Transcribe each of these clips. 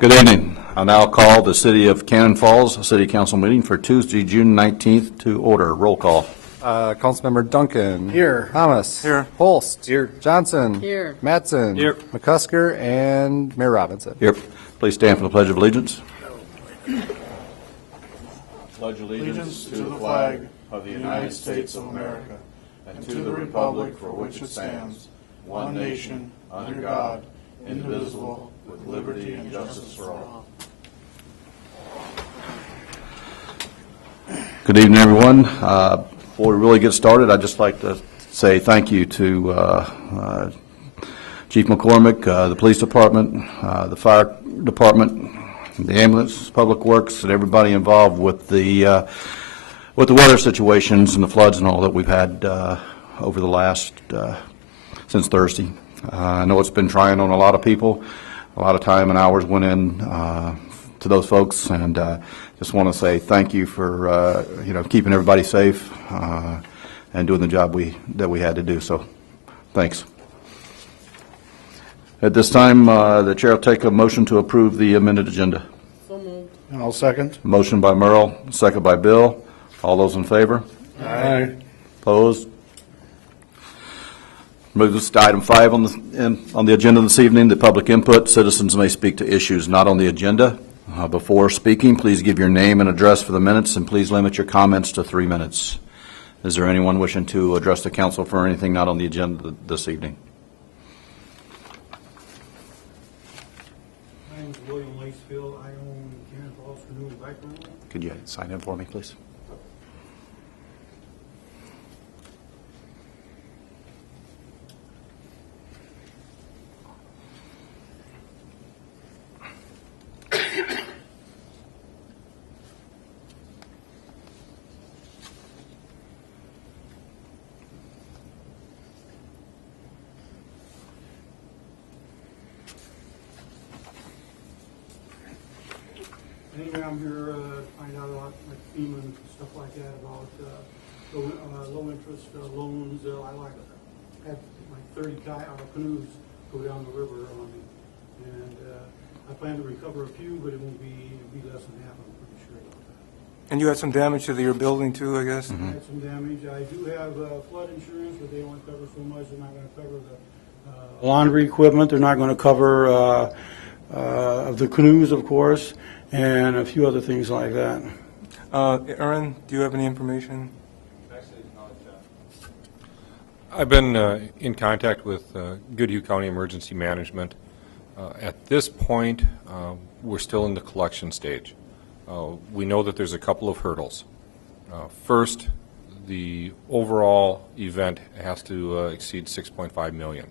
Good evening. I now call the City of Cannon Falls City Council meeting for Tuesday, June 19th to order. Roll call. Councilmember Duncan. Here. Thomas. Here. Holst. Here. Johnson. Here. Mattson. Here. McCusker and Mayor Robinson. Here. Please stand for the Pledge of Allegiance. Pledge Allegiance to the flag of the United States of America and to the republic for which it stands, one nation, under God, indivisible, with liberty and justice for all. Good evening, everyone. Before we really get started, I'd just like to say thank you to Chief McCormick, the Police Department, the Fire Department, the Ambulance, Public Works, and everybody involved with the weather situations and the floods and all that we've had over the last, since Thursday. I know it's been trying on a lot of people. A lot of time and hours went in to those folks, and just want to say thank you for keeping everybody safe and doing the job that we had to do. So, thanks. At this time, the chair will take a motion to approve the amended agenda. So moved. And I'll second. Motion by Merle, second by Bill. All those in favor? Aye. Opposed? Move this to item 5 on the agenda this evening, the public input. Citizens may speak to issues not on the agenda. Before speaking, please give your name and address for the minutes, and please limit your comments to 3 minutes. Is there anyone wishing to address the council for anything not on the agenda this evening? My name is William Lacefield. I own Cannon Falls Canoe and Bike Rental. Could you sign in for me, please? Anyway, I'm here to find out about like FEMA and stuff like that, about low interest loans. I like had like 30 canoes go down the river on me, and I plan to recover a few, but it won't be less than half. I'm pretty sure about that. And you had some damage to your building too, I guess? I had some damage. I do have flood insurance, but they won't cover so much. They're not going to cover the laundry equipment. They're not going to cover the canoes, of course, and a few other things like that. Aaron, do you have any information? I've been in contact with Goodhue County Emergency Management. At this point, we're still in the collection stage. We know that there's a couple of hurdles. First, the overall event has to exceed $6.5 million.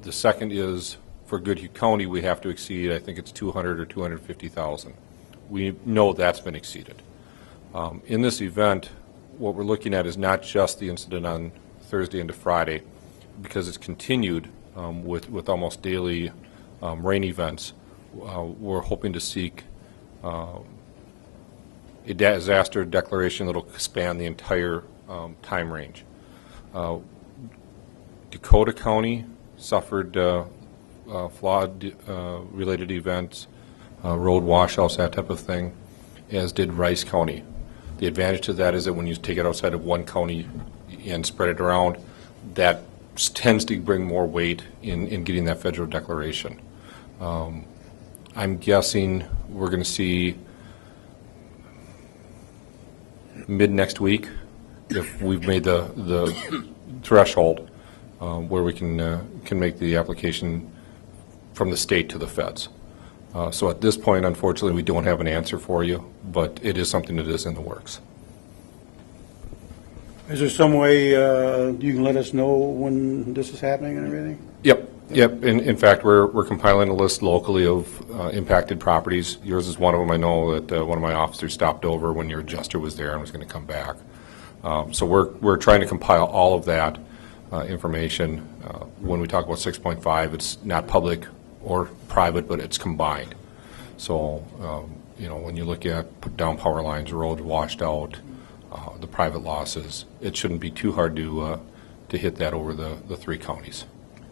The second is, for Goodhue County, we have to exceed, I think it's 200 or 250,000. We know that's been exceeded. In this event, what we're looking at is not just the incident on Thursday into Friday, because it's continued with almost daily rain events. We're hoping to seek a disaster declaration that will span the entire time range. Dakota County suffered flood-related events, road washouts, that type of thing, as did Rice County. The advantage to that is that when you take it outside of one county and spread it around, that tends to bring more weight in getting that federal declaration. I'm guessing we're going to see mid next week, if we've made the threshold where we can make the application from the state to the feds. So at this point, unfortunately, we don't have an answer for you, but it is something that is in the works. Is there some way you can let us know when this is happening and everything? Yep. In fact, we're compiling a list locally of impacted properties. Yours is one of them. I know that one of my officers stopped over when your adjuster was there and was going to come back. So we're trying to compile all of that information. When we talk about 6.5, it's not public or private, but it's combined. So when you look at put down power lines, roads washed out, the private losses, it shouldn't be too hard to hit that over the 3 counties.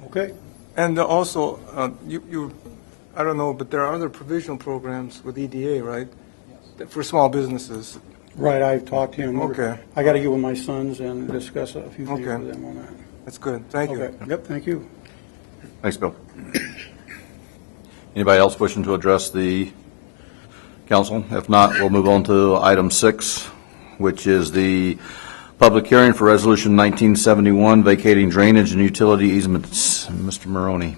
Okay. And also, I don't know, but there are other provisional programs with EDA, right? For small businesses. Right, I've talked to him. Okay. I got to get with my sons and discuss a few things Okay. with them on that. That's good. Thank you. Okay, yep, thank you. Thanks, Bill. Anybody else wishing to address the council? If not, we'll move on to item 6, which is the public hearing for Resolution 1971, vacating drainage and utility easements. Mr. Maroney.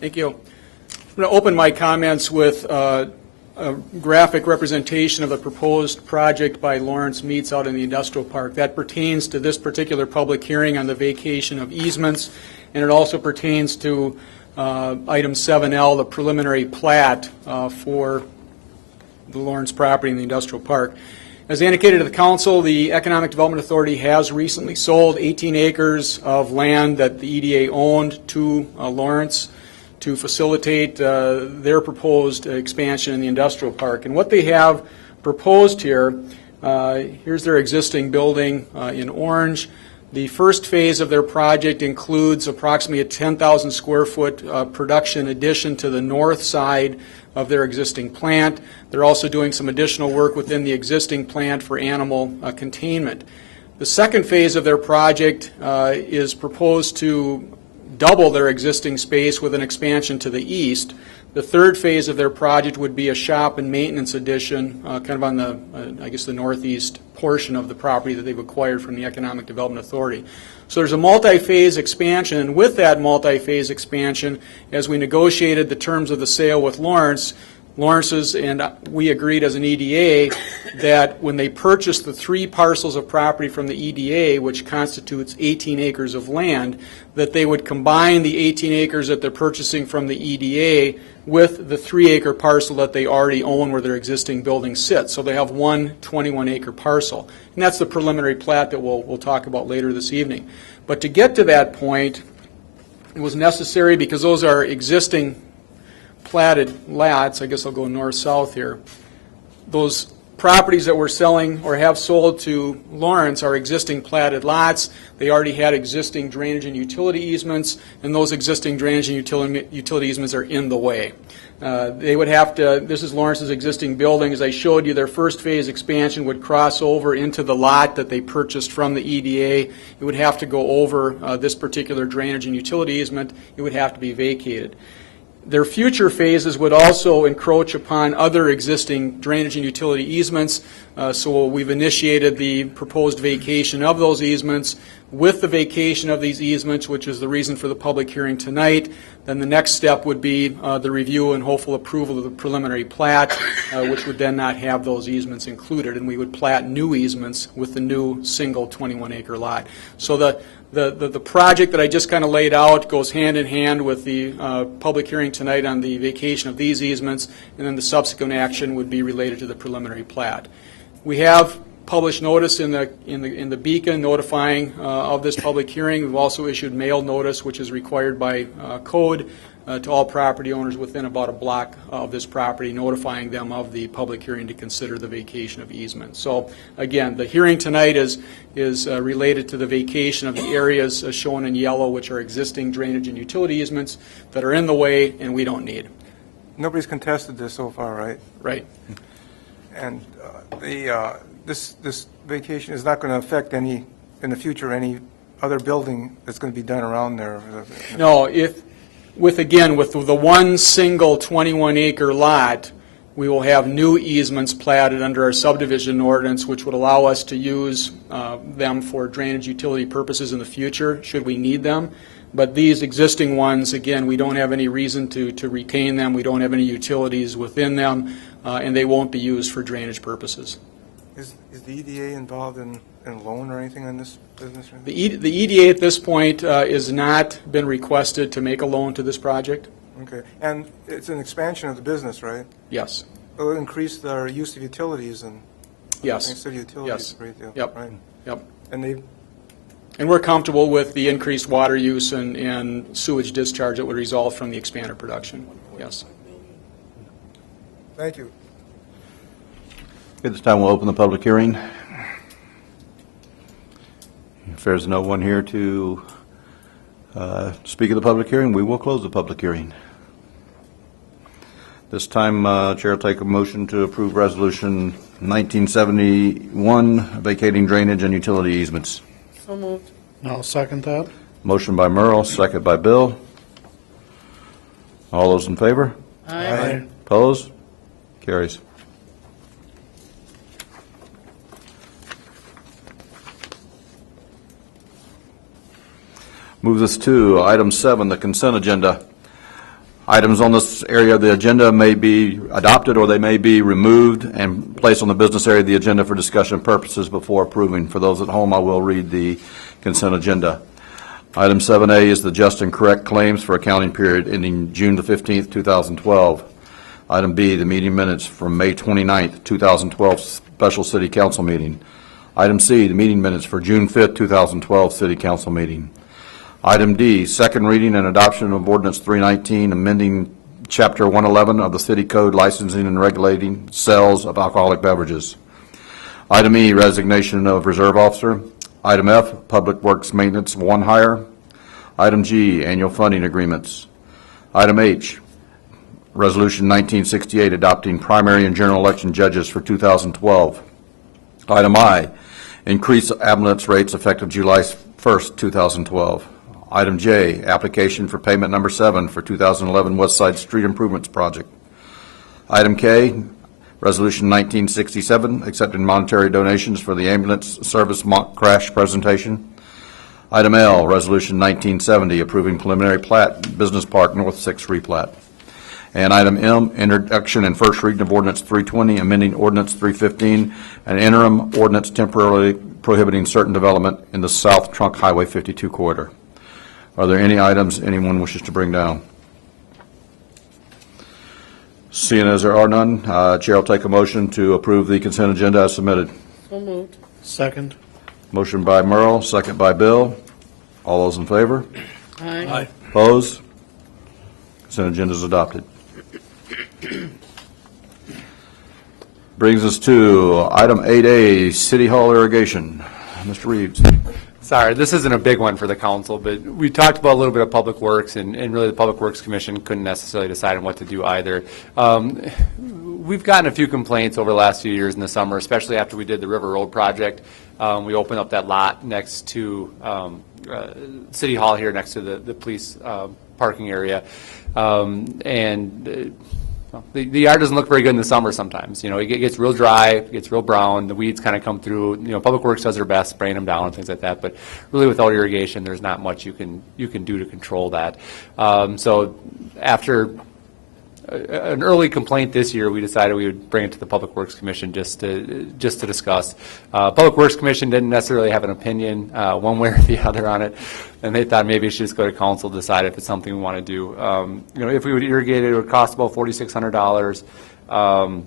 Thank you. I'm going to open my comments with a graphic representation of the proposed project by Lawrence Meats out in the industrial park. That pertains to this particular public hearing on the vacation of easements, and it also pertains to item 7L, the preliminary plat for the Lawrence property in the industrial park. As indicated to the council, the Economic Development Authority has recently sold 18 acres of land that the EDA owned to Lawrence to facilitate their proposed expansion in the industrial park. And what they have proposed here, here's their existing building in orange. The first phase of their project includes approximately a 10,000 square foot production addition to the north side of their existing plant. They're also doing some additional work within the existing plant for animal containment. The second phase of their project is proposed to double their existing space with an expansion to the east. The third phase of their project would be a shop and maintenance addition, kind of on the, I guess, the northeast portion of the property that they've acquired from the Economic Development Authority. So there's a multi-phase expansion, and with that multi-phase expansion, as we negotiated the terms of the sale with Lawrence's, and we agreed as an EDA that when they purchased the 3 parcels of property from the EDA, which constitutes 18 acres of land, that they would combine the 18 acres that they're purchasing from the EDA with the 3-acre parcel that they already own where their existing building sits. So they have one 21-acre parcel. And that's the preliminary plat that we'll talk about later this evening. But to get to that point, it was necessary because those are existing platted lots. I guess I'll go north-south here. Those properties that we're selling or have sold to Lawrence are existing platted lots. They already had existing drainage and utility easements, and those existing drainage and utility easements are in the way. They would have to, this is Lawrence's existing building. As I showed you, their first phase expansion would cross over into the lot that they purchased from the EDA. It would have to go over this particular drainage and utility easement. It would have to be vacated. Their future phases would also encroach upon other existing drainage and utility easements, so we've initiated the proposed vacation of those easements. With the vacation of these easements, which is the reason for the public hearing tonight, then the next step would be the review and hopeful approval of the preliminary plat, which would then not have those easements included, and we would plat new easements with the new single 21-acre lot. So the project that I just kind of laid out goes hand in hand with the public hearing tonight on the vacation of these easements, and then the subsequent action would be related to the preliminary plat. We have published notice in the Beacon notifying of this public hearing. We've also issued mail notice, which is required by code to all property owners within about a block of this property, notifying them of the public hearing to consider the vacation of easement. So again, the hearing tonight is related to the vacation of the areas shown in yellow, which are existing drainage and utility easements that are in the way and we don't need. Nobody's contested this so far, right? Right. And this vacation is not going to affect in the future, any other building that's going to be done around there? No, with the one single 21-acre lot, we will have new easements platted under our subdivision ordinance, which would allow us to use them for drainage utility purposes in the future, should we need them. But these existing ones, again, we don't have any reason to retain them. We don't have any utilities within them, and they won't be used for drainage purposes. Is the EDA involved in a loan or anything on this business? The EDA at this point has not been requested to make a loan to this project. Okay. And it's an expansion of the business, right? Yes. It'll increase their use of utilities and Yes. city utilities Yes. a great deal. Yep. Right. Yep. And we're comfortable with the increased water use and sewage discharge that would result from the expanded production. Yes. Thank you. At this time, we'll open the public hearing. If there's no one here to speak at the public hearing, we will close the public hearing. This time, Chair will take a motion to approve Resolution 1971, vacating drainage and utility easements. So moved. I'll second that. Motion by Merle, second by Bill. All those in favor? Aye. Opposed? Carries. Moves us to item 7, the consent agenda. Items on this area of the agenda may be adopted or they may be removed and placed on the business area of the agenda for discussion purposes before approving. For those at home, I will read the consent agenda. Item 7A is the just and correct claims for accounting period ending June the 15th, 2012. Item B, the meeting minutes from May 29th, 2012 special city council meeting. Item C, the meeting minutes for June 5th, 2012 city council meeting. Item D, second reading and adoption of ordinance 319, amending Chapter 111 of the City Code licensing and regulating sales of alcoholic beverages. Item E, resignation of reserve officer. Item F, public works maintenance one hire. Item G, annual funding agreements. Item H, resolution 1968 adopting primary and general election judges for 2012. Item I, increase ambulance rates effective July 1st, 2012. Item J, application for payment number 7 for 2011 West Side Street Improvements Project. Item K, resolution 1967, accepting monetary donations for the ambulance service mock crash presentation. Item L, resolution 1970, approving preliminary plat, Business Park North 6 replat. And item M, introduction and first reading of ordinance 320, amending ordinance 315, an interim ordinance temporarily prohibiting certain development in the South Trunk Highway 52 corridor. Are there any items anyone wishes to bring down? Seeing as there are none, Chair will take a motion to approve the consent agenda as submitted. So moved. Second. Motion by Merle, second by Bill. All those in favor? Aye. Opposed? Consent agenda is adopted. Brings us to item 8A, City Hall irrigation. Mr. Reeves. Sorry, this isn't a big one for the council, but we talked about a little bit of Public Works, and really the Public Works Commission couldn't necessarily decide on what to do either. We've gotten a few complaints over the last few years in the summer, especially after we did the River Road project. We opened up that lot next to City Hall here, next to the police parking area, the yard doesn't look very good in the summer sometimes. You know, it gets real dry, it gets real brown, the weeds kind of come through. You know, Public Works does their best spraying them down and things like that, but really without irrigation, there's not much you can do to control that. So after an early complaint this year, we decided we would bring it to the Public Works Commission just to discuss. Public Works Commission didn't necessarily have an opinion one way or the other on it, and they thought maybe it should just go to council to decide if it's something we want to do. You know, if we would irrigate it, it would cost about $4,600.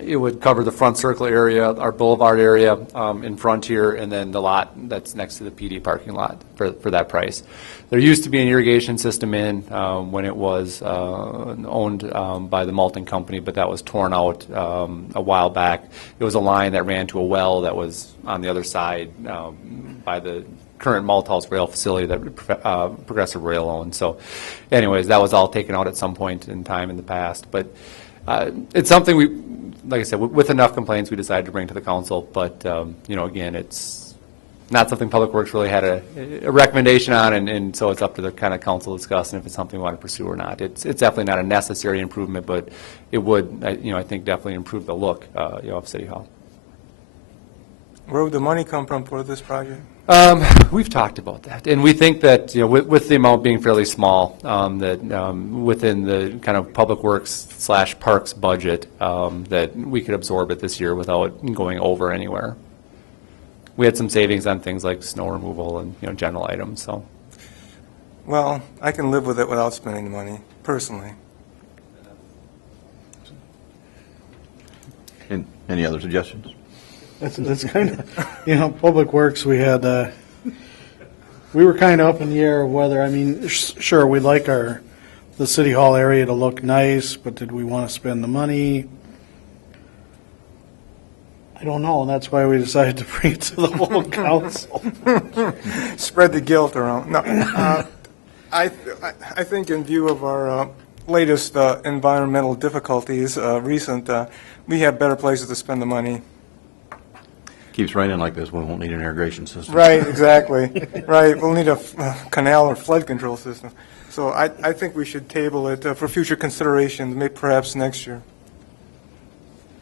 It would cover the front circle area, our boulevard area in front here, and then the lot that's next to the PD parking lot for that price. There used to be an irrigation system in when it was owned by the malting company, but that was torn out a while back. It was a line that ran to a well that was on the other side by the current Malthouse rail facility that Progressive Rail owns. So anyways, that was all taken out at some point in time in the past. But it's something we, like I said, with enough complaints, we decided to bring to the council. But, you know, again, it's not something Public Works really had a recommendation on, and so it's up to the kind of council to discuss and if it's something we want to pursue or not. It's definitely not a necessary improvement, but it would, you know, I think definitely improve the look, you know, of City Hall. Where would the money come from for this project? We've talked about that, and we think that, you know, with the amount being fairly small, that within the kind of Public Works / Parks budget, that we could absorb it this year without going over anywhere. We had some savings on things like snow removal and, you know, general items. So, Well, I can live with it without spending the money, personally. Any other suggestions? That's kind of, you know, Public Works, we had, we were kind of up in the air whether, I mean, sure, we'd like the City Hall area to look nice, but did we want to spend the money? I don't know, and that's why we decided to bring it to the whole council. Spread the guilt around. No, I think in view of our latest environmental difficulties, we have better places to spend the money. Keeps raining like this, we won't need an irrigation system. Right, exactly. Right, we'll need a canal or flood control system. So I think we should table it for future consideration, maybe perhaps next year.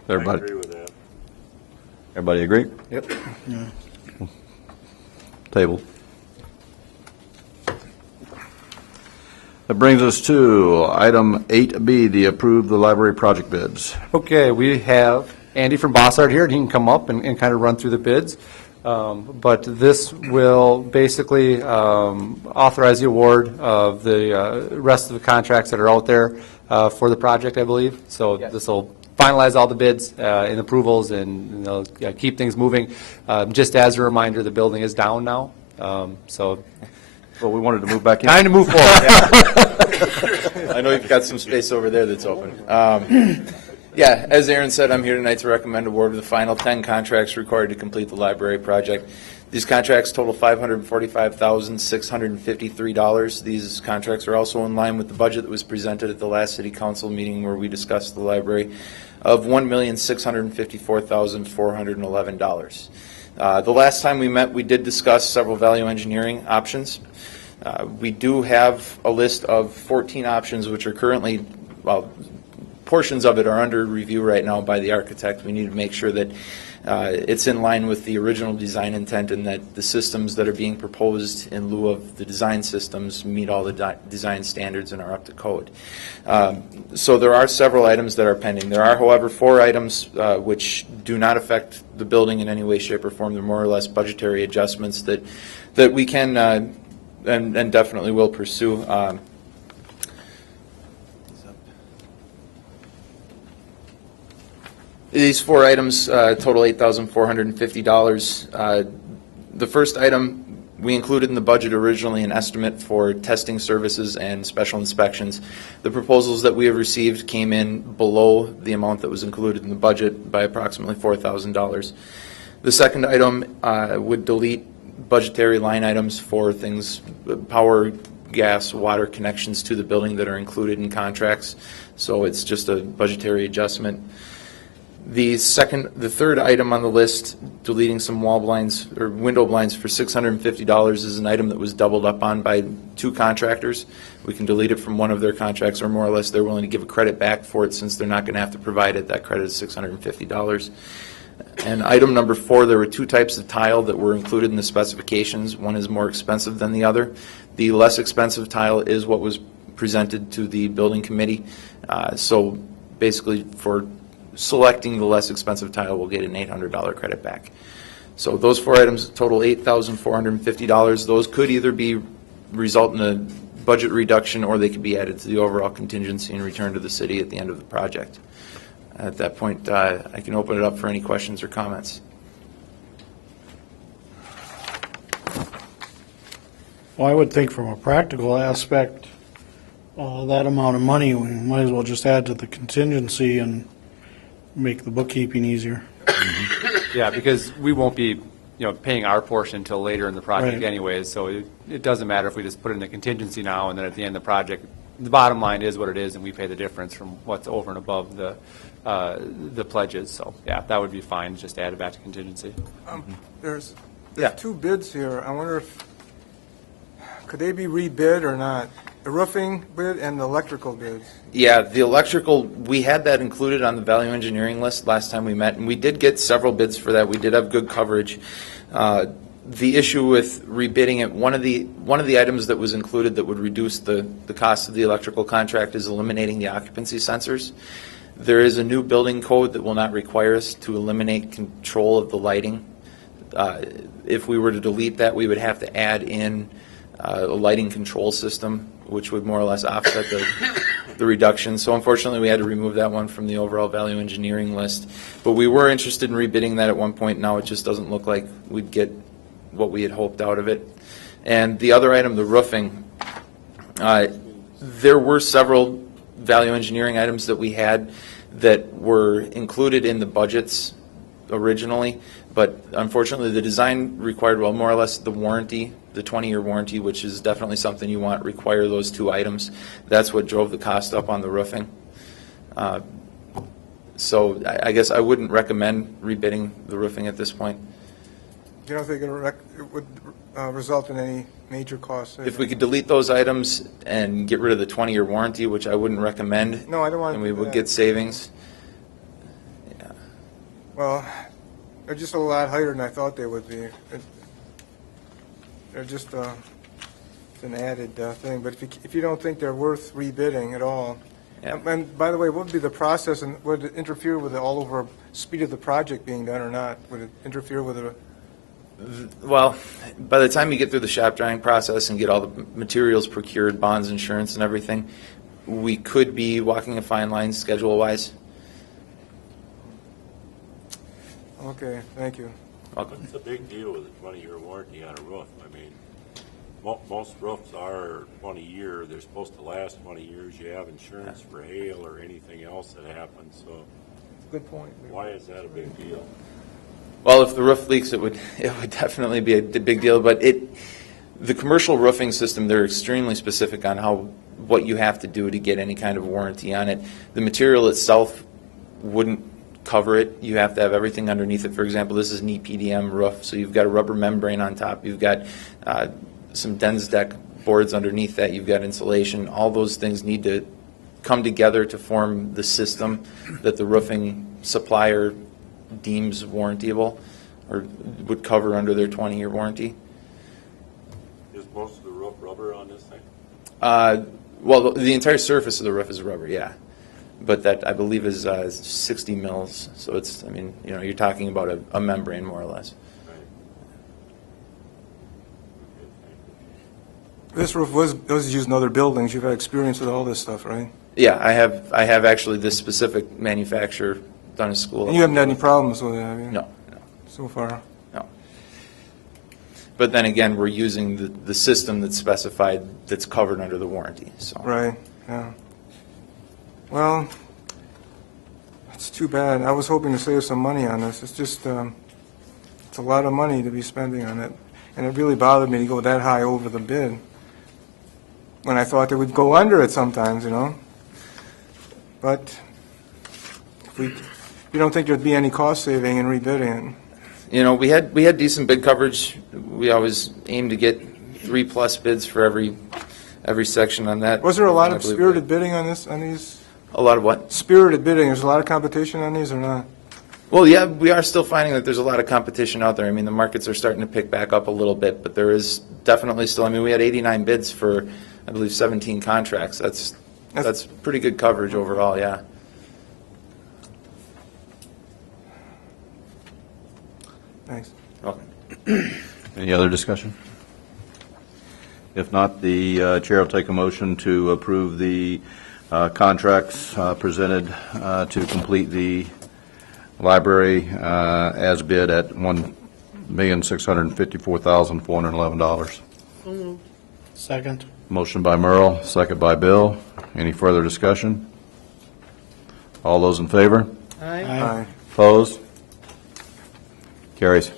Everybody? Everybody agree? Yep. Table. That brings us to item 8B, the approve the library project bids. Okay, we have Andy from Bossard here, and he can come up and kind of run through the bids. But this will basically authorize the award of the rest of the contracts that are out there for the project, I believe. So this will finalize all the bids and approvals and keep things moving. Just as a reminder, the building is down now, so Well, we wanted to move back in. time to move forward. I know you've got some space over there that's open. Yeah, as Aaron said, I'm here tonight to recommend award of the final 10 contracts required to complete the library project. These contracts total $545,653. These contracts are also in line with the budget that was presented at the last city council meeting where we discussed the library of $1,654,411. The last time we met, we did discuss several value engineering options. We do have a list of 14 options which are currently, well, portions of it are under review right now by the architect. We need to make sure that it's in line with the original design intent and that the systems that are being proposed in lieu of the design systems meet all the design standards and are up to code. So there are several items that are pending. There are, however, 4 items which do not affect the building in any way, shape, or form. They're more or less budgetary adjustments that we can and definitely will pursue. These 4 items total $8,450. The first item, we included in the budget originally an estimate for testing services and special inspections. The proposals that we have received came in below the amount that was included in the budget by approximately $4,000. The second item would delete budgetary line items for things, power, gas, water connections to the building that are included in contracts. So it's just a budgetary adjustment. The third item on the list, deleting some wall blinds or window blinds for $650 is an item that was doubled up on by 2 contractors. We can delete it from one of their contracts, or more or less they're willing to give a credit back for it since they're not going to have to provide it. That credit is $650. And item number 4, there were 2 types of tile that were included in the specifications. One is more expensive than the other. The less expensive tile is what was presented to the building committee. So basically for selecting the less expensive tile, we'll get an $800 credit back. So those 4 items total $8,450. Those could either result in a budget reduction or they could be added to the overall contingency and returned to the city at the end of the project. At that point, I can open it up for any questions or comments. Well, I would think from a practical aspect, that amount of money, we might as well just add to the contingency and make the bookkeeping easier. Yeah, because we won't be, paying our portion until later in the project Right. anyways, so it doesn't matter if we just put it in the contingency now and then at the end of the project, the bottom line is what it is and we pay the difference from what's over and above the pledges. So, yeah, that would be fine, just add it back to contingency. There's Yeah. 2 bids here. I wonder could they be rebid or not? The roofing bid and the electrical bids. Yeah, the electrical, we had that included on the value engineering list last time we met, and we did get several bids for that. We did have good coverage. The issue with rebidding it, one of the items that was included that would reduce the cost of the electrical contract is eliminating the occupancy sensors. There is a new building code that will not require us to eliminate control of the lighting. If we were to delete that, we would have to add in a lighting control system, which would more or less offset the reduction. So unfortunately, we had to remove that one from the overall value engineering list. But we were interested in rebidding that at one point. Now it just doesn't look like we'd get what we had hoped out of it. And the other item, the roofing, there were several value engineering items that we had that were included in the budgets originally, but unfortunately, the design required, well, more or less the warranty, the 20-year warranty, which is definitely something you want, require those two items. That's what drove the cost up on the roofing. So I guess I wouldn't recommend rebidding the roofing at this point. You don't think it would result in any major costs? If we could delete those items and get rid of the 20-year warranty, which I wouldn't recommend, No, I don't want to and we do would that. get savings. Yeah. Well, they're just a lot higher than I thought they would be. They're just an added thing, but if you don't think they're worth rebidding at all, Yeah. and by the way, what would be the process, and would it interfere with the all-over speed of the project being done or not? Would it interfere with the, Well, by the time you get through the shop drying process and get all the materials procured, bonds, insurance, and everything, we could be walking a fine line schedule-wise. okay, thank you. What's the big deal with a 20-year warranty on a roof? I mean, most roofs are 20-year. They're supposed to last 20 years. You have insurance for hail or anything else that happens, so Good point. why is that a big deal? Well, if the roof leaks, it would definitely be a big deal, but the commercial roofing system, they're extremely specific on what you have to do to get any kind of warranty on it. The material itself wouldn't cover it. You have to have everything underneath it. For example, this is an EPDM roof, so you've got a rubber membrane on top. You've got some Densdeck boards underneath that. You've got insulation. All those things need to come together to form the system that the roofing supplier deems warrantable or would cover under their 20-year warranty. Is most of the roof rubber on this thing? Well, the entire surface of the roof is rubber, yeah. But that, I believe, is 60 mils. So it's, I mean, you're talking about a membrane, more or less. Right. Okay, thank you. This roof was used in other buildings. You've had experience with all this stuff, right? Yeah, I have actually this specific manufacturer done a school. And you haven't had any problems with it, have you? No, So far? no. But then again, we're using the system that's specified, that's covered under the warranty, so. Right, yeah. Well, it's too bad. I was hoping to save some money on this. It's just, it's a lot of money to be spending on it. And it really bothered me to go that high over the bid when I thought they would go under it sometimes, But if you don't think there'd be any cost saving in rebidding it? We had decent bid coverage. We always aim to get 3+ bids for every section on that. Was there a lot I of believe spirited bidding on these? A lot of what? Spirited bidding, there's a lot of competition on these or not? Well, yeah, we are still finding that there's a lot of competition out there. I mean, the markets are starting to pick back up a little bit, but there is definitely still, we had 89 bids for, I believe, 17 contracts. That's pretty good coverage overall, yeah. Thanks. Okay. Any other discussion? If not, the chair will take a motion to approve the contracts presented to complete the library as bid at $1,654,411. So moved. Second. Motion by Merle, second by Bill. Any further discussion? All those in favor? Aye. Aye. Opposed? Carries.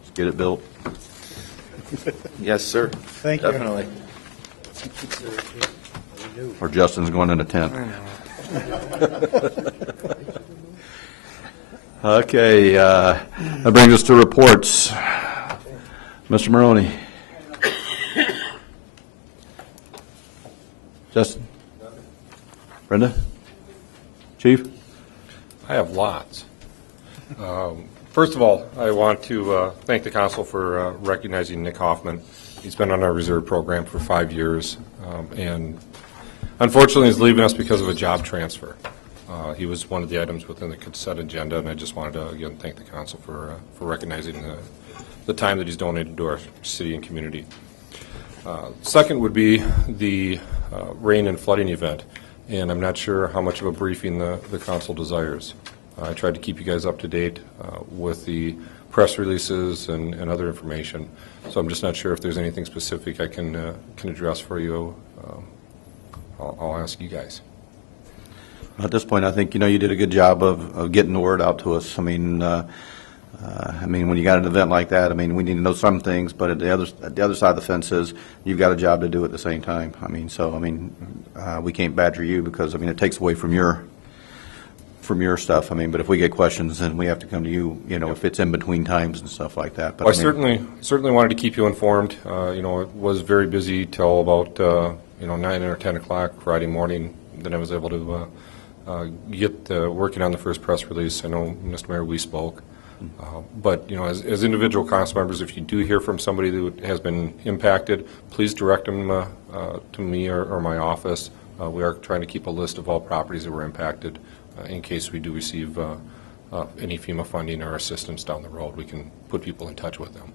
Let's get it built. Yes, sir. Thank you. Definitely. Or Justin's going in a tent. I know. Okay, that brings us to reports. Mr. Maroney. Justin? Brenda? Chief? I have lots. First of all, I want to thank the council for recognizing Nick Hoffman. He's been on our reserve program for 5 years, and unfortunately is leaving us because of a job transfer. He was one of the items within the consent agenda, and I just wanted to, again, thank the council for recognizing the time that he's donated to our city and community. Second would be the rain and flooding event, and I'm not sure how much of a briefing the council desires. I tried to keep you guys up to date with the press releases and other information, so I'm just not sure if there's anything specific I can address for you. I'll ask you guys. At this point, I think, you did a good job of getting the word out to us. I mean, when you got an event like that, we need to know some things, but at the other side of the fence is you've got a job to do at the same time. We can't badger you because, it takes away from your stuff. But if we get questions, then we have to come to you, if it's in between times and stuff like that. But Well, I certainly wanted to keep you informed. It was very busy till about 9 or 10 o'clock Friday morning. Then I was able to get working on the first press release. I know, Mr. Mayor, we spoke. But, as individual council members, if you do hear from somebody who has been impacted, please direct them to me or my office. We are trying to keep a list of all properties that were impacted in case we do receive any FEMA funding or assistance down the road. We can put people in touch with them.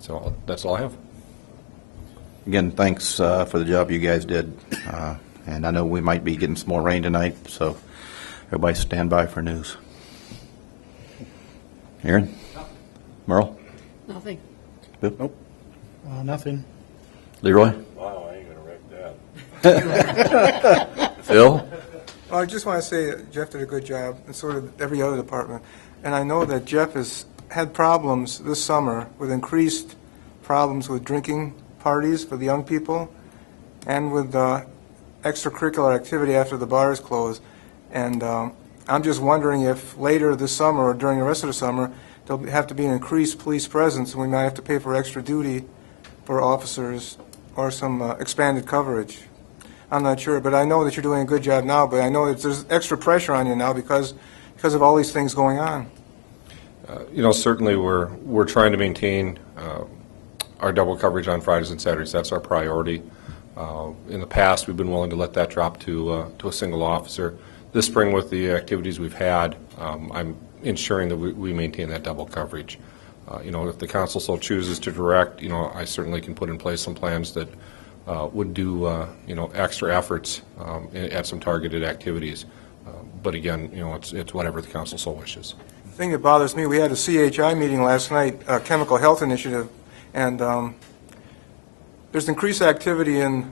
So that's all I have. Again, thanks for the job you guys did. And I know we might be getting some more rain tonight, so everybody stand by for news. Aaron? Merle? Nothing. Bill? Nope. Nothing. Leroy? Wow, I ain't gonna wreck that. Phil? Well, I just want to say Jeff did a good job, and so did every other department. And I know that Jeff has had problems this summer with increased problems with drinking parties for the young people and with extracurricular activity after the bars close. And I'm just wondering if later this summer or during the rest of the summer, there'll have to be an increased police presence, and we might have to pay for extra duty for officers or some expanded coverage. I'm not sure, but I know that you're doing a good job now, but I know that there's extra pressure on you now because of all these things going on. Certainly we're trying to maintain our double coverage on Fridays and Saturdays. That's our priority. In the past, we've been willing to let that drop to a single officer. This spring, with the activities we've had, I'm ensuring that we maintain that double coverage. If the council so chooses to direct, I certainly can put in place some plans that would do, extra efforts at some targeted activities. But again, it's whatever the council so wishes. The thing that bothers me, we had a CHI meeting last night, Chemical Health Initiative, and there's increased activity in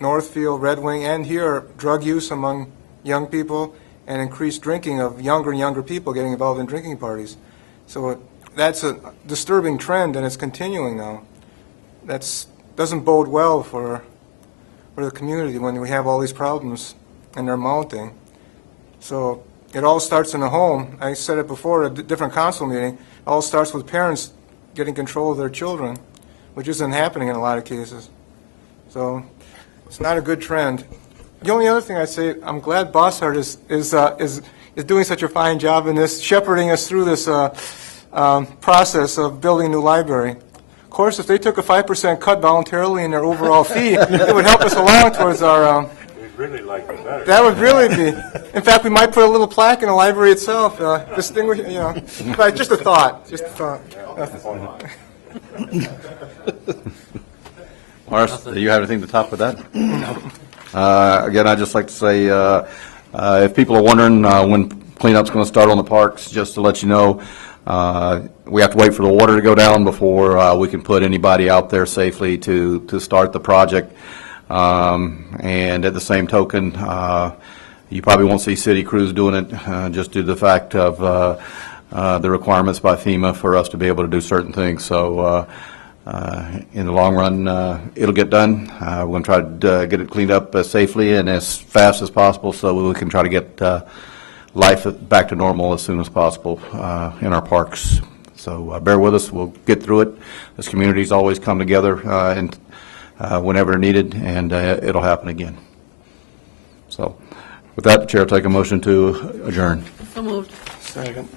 Northfield, Red Wing, and here, drug use among young people, and increased drinking of younger and younger people getting involved in drinking parties. So that's a disturbing trend, and it's continuing now. That doesn't bode well for the community when we have all these problems, and they're mounting. So it all starts in the home. I said it before at a different council meeting. It all starts with parents getting control of their children, which isn't happening in a lot of cases. So it's not a good trend. The only other thing I'd say, I'm glad Bossart is doing such a fine job in this, shepherding us through this process of building a new library. Of course, if they took a 5% cut voluntarily in their overall fee, it would help us along towards our. We'd really like it better. That would really be. In fact, we might put a little plaque in the library itself, distinguish. But just a thought. Just a thought. Morris, do you have anything to top with that? Again, I'd just like to say, if people are wondering when cleanup's going to start on the parks, just to let you know, we have to wait for the water to go down before we can put anybody out there safely to start the project. And at the same token, you probably won't see city crews doing it just due to the fact of the requirements by FEMA for us to be able to do certain things. So in the long run, it'll get done. We're going to try to get it cleaned up safely and as fast as possible so we can try to get life back to normal as soon as possible in our parks. So bear with us. We'll get through it. This community's always come together and whenever needed, and it'll happen again. So with that, the chair will take a motion to adjourn. So moved. Second.